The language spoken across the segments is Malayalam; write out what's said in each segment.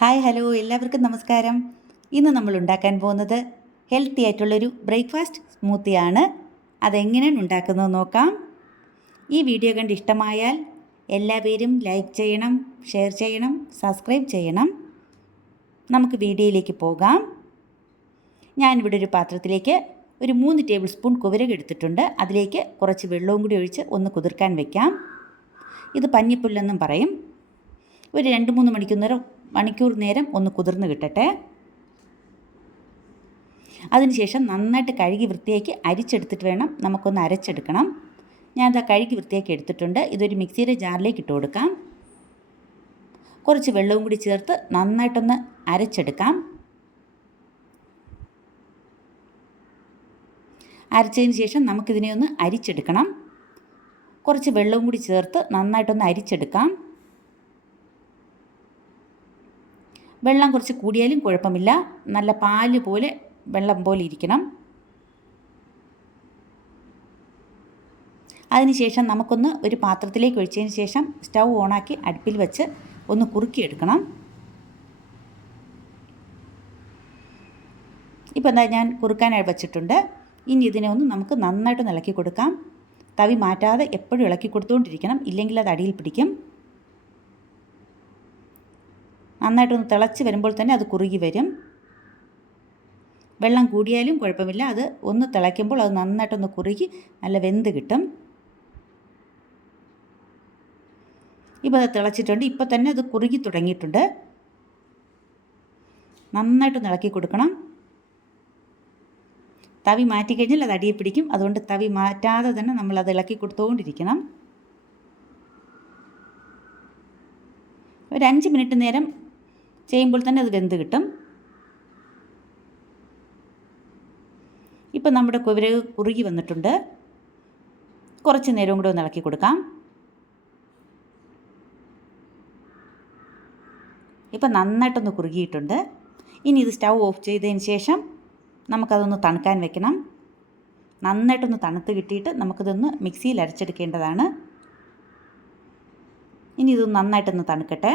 ഹായ് ഹലോ എല്ലാവർക്കും നമസ്കാരം. ഇന്ന് നമ്മൾ ഉണ്ടാക്കാൻ പോകുന്നത് ഹെൽത്തി ആയിട്ടുള്ളൊരു ബ്രേക്ക്ഫാസ്റ്റ് സ്മൂത്തിയാണ്. അതെങ്ങനെയാണ് ഉണ്ടാക്കുന്നത് നോക്കാം. ഈ വീഡിയോ കണ്ട് ഇഷ്ടമായാൽ എല്ലാവരും ലൈക്ക് ചെയ്യണം, ഷെയർ ചെയ്യണം, സബ്സ്ക്രൈബ് ചെയ്യണം. നമുക്ക് വീഡിയോയിലേക്ക് പോകാം. ഞാനിവിടെ ഒരു പാത്രത്തിലേക്ക് ഒരു 3 ടേബിൾ സ്പൂൺ കുവരക എടുത്തിട്ടുണ്ട്. അതിലേക്ക് കുറച്ച് വെള്ളവും കൂടി ഒഴിച്ച് ഒന്ന് കുതിർക്കാൻ വയ്ക്കാം. ഇത് പഞ്ഞിപ്പുല്ലെന്നും പറയും. ഒരു 2-3 മണിക്കൂർ നേരം ഒന്ന് കുതിർന്ന് കിട്ടട്ടെ. അതിനുശേഷം നന്നായിട്ട് കഴുകി വൃത്തിയാക്കി അരിച്ചെടുത്തിട്ട് വേണം നമുക്കൊന്ന് അരച്ചെടുക്കണം. ഞാനത് കഴുകി വൃത്തിയാക്കി എടുത്തിട്ടുണ്ട്. ഇതൊരു മിക്സിയുടെ ജാറിലേക്ക് ഇട്ട് കൊടുക്കാം. കുറച്ച് വെള്ളവും കൂടി ചേർത്ത് നന്നായിട്ടൊന്ന് അരച്ചെടുക്കാം. അരച്ചതിന് ശേഷം നമുക്കിതിനെ ഒന്ന് അരിച്ചെടുക്കണം. കുറച്ച് വെള്ളവും കൂടി ചേർത്ത് നന്നായിട്ടൊന്ന് അരിച്ചെടുക്കാം. വെള്ളം കുറച്ച് കൂടിയാലും കുഴപ്പമില്ല. നല്ല പാല് പോലെ വെള്ളം പോലെ ഇരിക്കണം. അതിനുശേഷം നമുക്കൊന്ന് ഒരു പാത്രത്തിലേക്ക് ഒഴിച്ചതിന് ശേഷം സ്റ്റൗ ഓണാക്കി അടുപ്പിൽ വെച്ച് ഒന്ന് കുറുക്കിയെടുക്കണം. ഇപ്പോൾ എന്താ ഞാൻ കുറുക്കാനായി വെച്ചിട്ടുണ്ട്. ഇനി ഇതിനെ ഒന്ന് നമുക്ക് നന്നായിട്ട് ഇളക്കി കൊടുക്കാം. തവി മാറ്റാതെ എപ്പോഴും ഇളക്കി കൊടുത്തുകൊണ്ടിരിക്കണം, ഇല്ലെങ്കിൽ അത് അടിയിൽ പിടിക്കും. നന്നായിട്ടൊന്ന് തിളച്ച് വരുമ്പോൾ തന്നെ അത് കുറുകി വരും. വെള്ളം കൂടിയാലും കുഴപ്പമില്ല. അത് ഒന്ന് തിളയ്ക്കുമ്പോൾ അത് നന്നായിട്ടൊന്ന് കുറുകി നല്ല വെന്ത് കിട്ടും. ഇപ്പോൾ അത് തിളച്ചിട്ടുണ്ട്. ഇപ്പോൾ തന്നെ അത് കുറുകി തുടങ്ങിയിട്ടുണ്ട്. നന്നായിട്ടൊന്ന് ഇളക്കി കൊടുക്കണം. തവി മാറ്റിക്കഴിഞ്ഞാൽ അത് അടിയിൽ പിടിക്കും. അതുകൊണ്ട് തവി മാറ്റാതെ തന്നെ നമ്മളത് ഇളക്കി കൊടുത്തുകൊണ്ടിരിക്കണം. ഒരു 5 മിനിറ്റ് നേരം ചെയ്യുമ്പോൾ തന്നെ അത് വെന്ത് കിട്ടും. ഇപ്പം നമ്മുടെ കുവരക കുറുകി വന്നിട്ടുണ്ട്. കുറച്ച് നേരവും കൂടെ ഒന്ന് ഇളക്കി കൊടുക്കാം. ഇപ്പം നന്നായിട്ടൊന്ന് കുറുകിയിട്ടുണ്ട്. ഇനി ഇത് സ്റ്റൗ ഓഫ് ചെയ്തതിന് ശേഷം നമുക്കതൊന്ന് തണുക്കാൻ വെക്കണം. നന്നായിട്ടൊന്ന് തണുത്ത് കിട്ടിയിട്ട് നമുക്കിതൊന്ന് മിക്സിയിൽ അരച്ചെടുക്കേണ്ടതാണ്. ഇനി ഇതൊന്ന് നന്നായിട്ടൊന്ന് തണുക്കട്ടെ.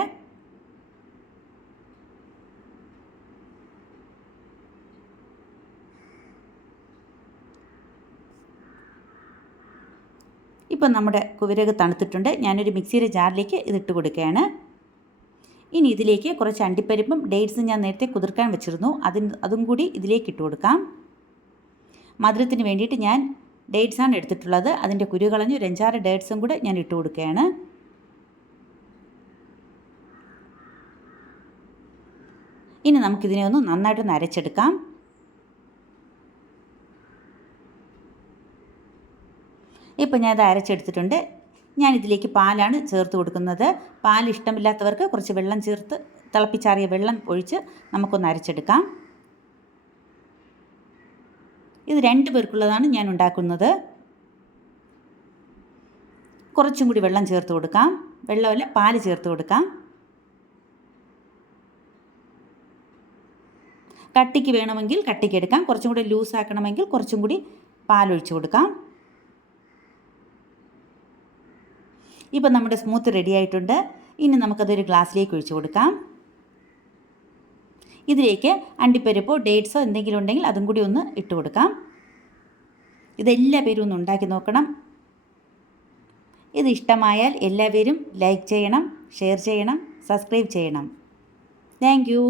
ഇപ്പം നമ്മുടെ കുവരക തണുത്തിട്ടുണ്ട്. ഞാനൊരു മിക്സിയുടെ ജാറിലേക്ക് ഇതിട്ട് കൊടുക്കുകയാണ്. ഇനി ഇതിലേക്ക് കുറച്ച് അണ്ടിപ്പരിപ്പും ഡേറ്റ്സും ഞാൻ നേരത്തെ കുതിർക്കാൻ വെച്ചിരുന്നു. അതും കൂടി ഇതിലേക്ക് ഇട്ട് കൊടുക്കാം. മധുരത്തിന് വേണ്ടിയിട്ട് ഞാൻ ഡേറ്റ്സാണ് എടുത്തിട്ടുള്ളത്. അതിൻ്റെ കുരു കളഞ്ഞ് ഒരു 5-6 ഡേറ്റ്സും കൂടെ ഞാൻ ഇട്ട് കൊടുക്കുകയാണ്. ഇനി നമുക്കിതിനെ ഒന്ന് നന്നായിട്ടൊന്ന് അരച്ചെടുക്കാം. ഇപ്പോൾ ഞാനത് അരച്ചെടുത്തിട്ടുണ്ട്. ഞാനിതിലേക്ക് പാലാണ് ചേർത്ത് കൊടുക്കുന്നത്. പാൽ ഇഷ്ടമില്ലാത്തവർക്ക് കുറച്ച് വെള്ളം ചേർത്ത് തിളപ്പിച്ചാറിയ വെള്ളം ഒഴിച്ച് നമുക്കൊന്ന് അരച്ചെടുക്കാം. ഇത് 2 പേർക്കുള്ളതാണ് ഞാൻ ഉണ്ടാക്കുന്നത്. കുറച്ചും കൂടി വെള്ളം ചേർത്ത് കൊടുക്കാം. വെള്ളമല്ല, പാല് ചേർത്ത് കൊടുക്കാം. കട്ടിക്ക് വേണമെങ്കിൽ കട്ടിക്ക് എടുക്കാം. കുറച്ചും കൂടി ലൂസാക്കണമെങ്കിൽ കുറച്ചും കൂടി പാലൊഴിച്ച് കൊടുക്കാം. ഇപ്പം നമ്മുടെ സ്മൂത്ത് റെഡി ആയിട്ടുണ്ട്. ഇനി നമുക്കതൊരു ഗ്ലാസ്സിലേക്ക് ഒഴിച്ച് കൊടുക്കാം. ഇതിലേക്ക് അണ്ടിപ്പരിപ്പോ ഡേറ്റ്സോ എന്തെങ്കിലും ഉണ്ടെങ്കിൽ അതും കൂടി ഒന്ന് ഇട്ട് കൊടുക്കാം. ഇതെല്ലാ പേരും ഒന്ന് ഉണ്ടാക്കി നോക്കണം. ഇത് ഇഷ്ടമായാൽ എല്ലാവരും ലൈക്ക് ചെയ്യണം, ഷെയർ ചെയ്യണം, സബ്സ്ക്രൈബ് ചെയ്യണം. Thank you.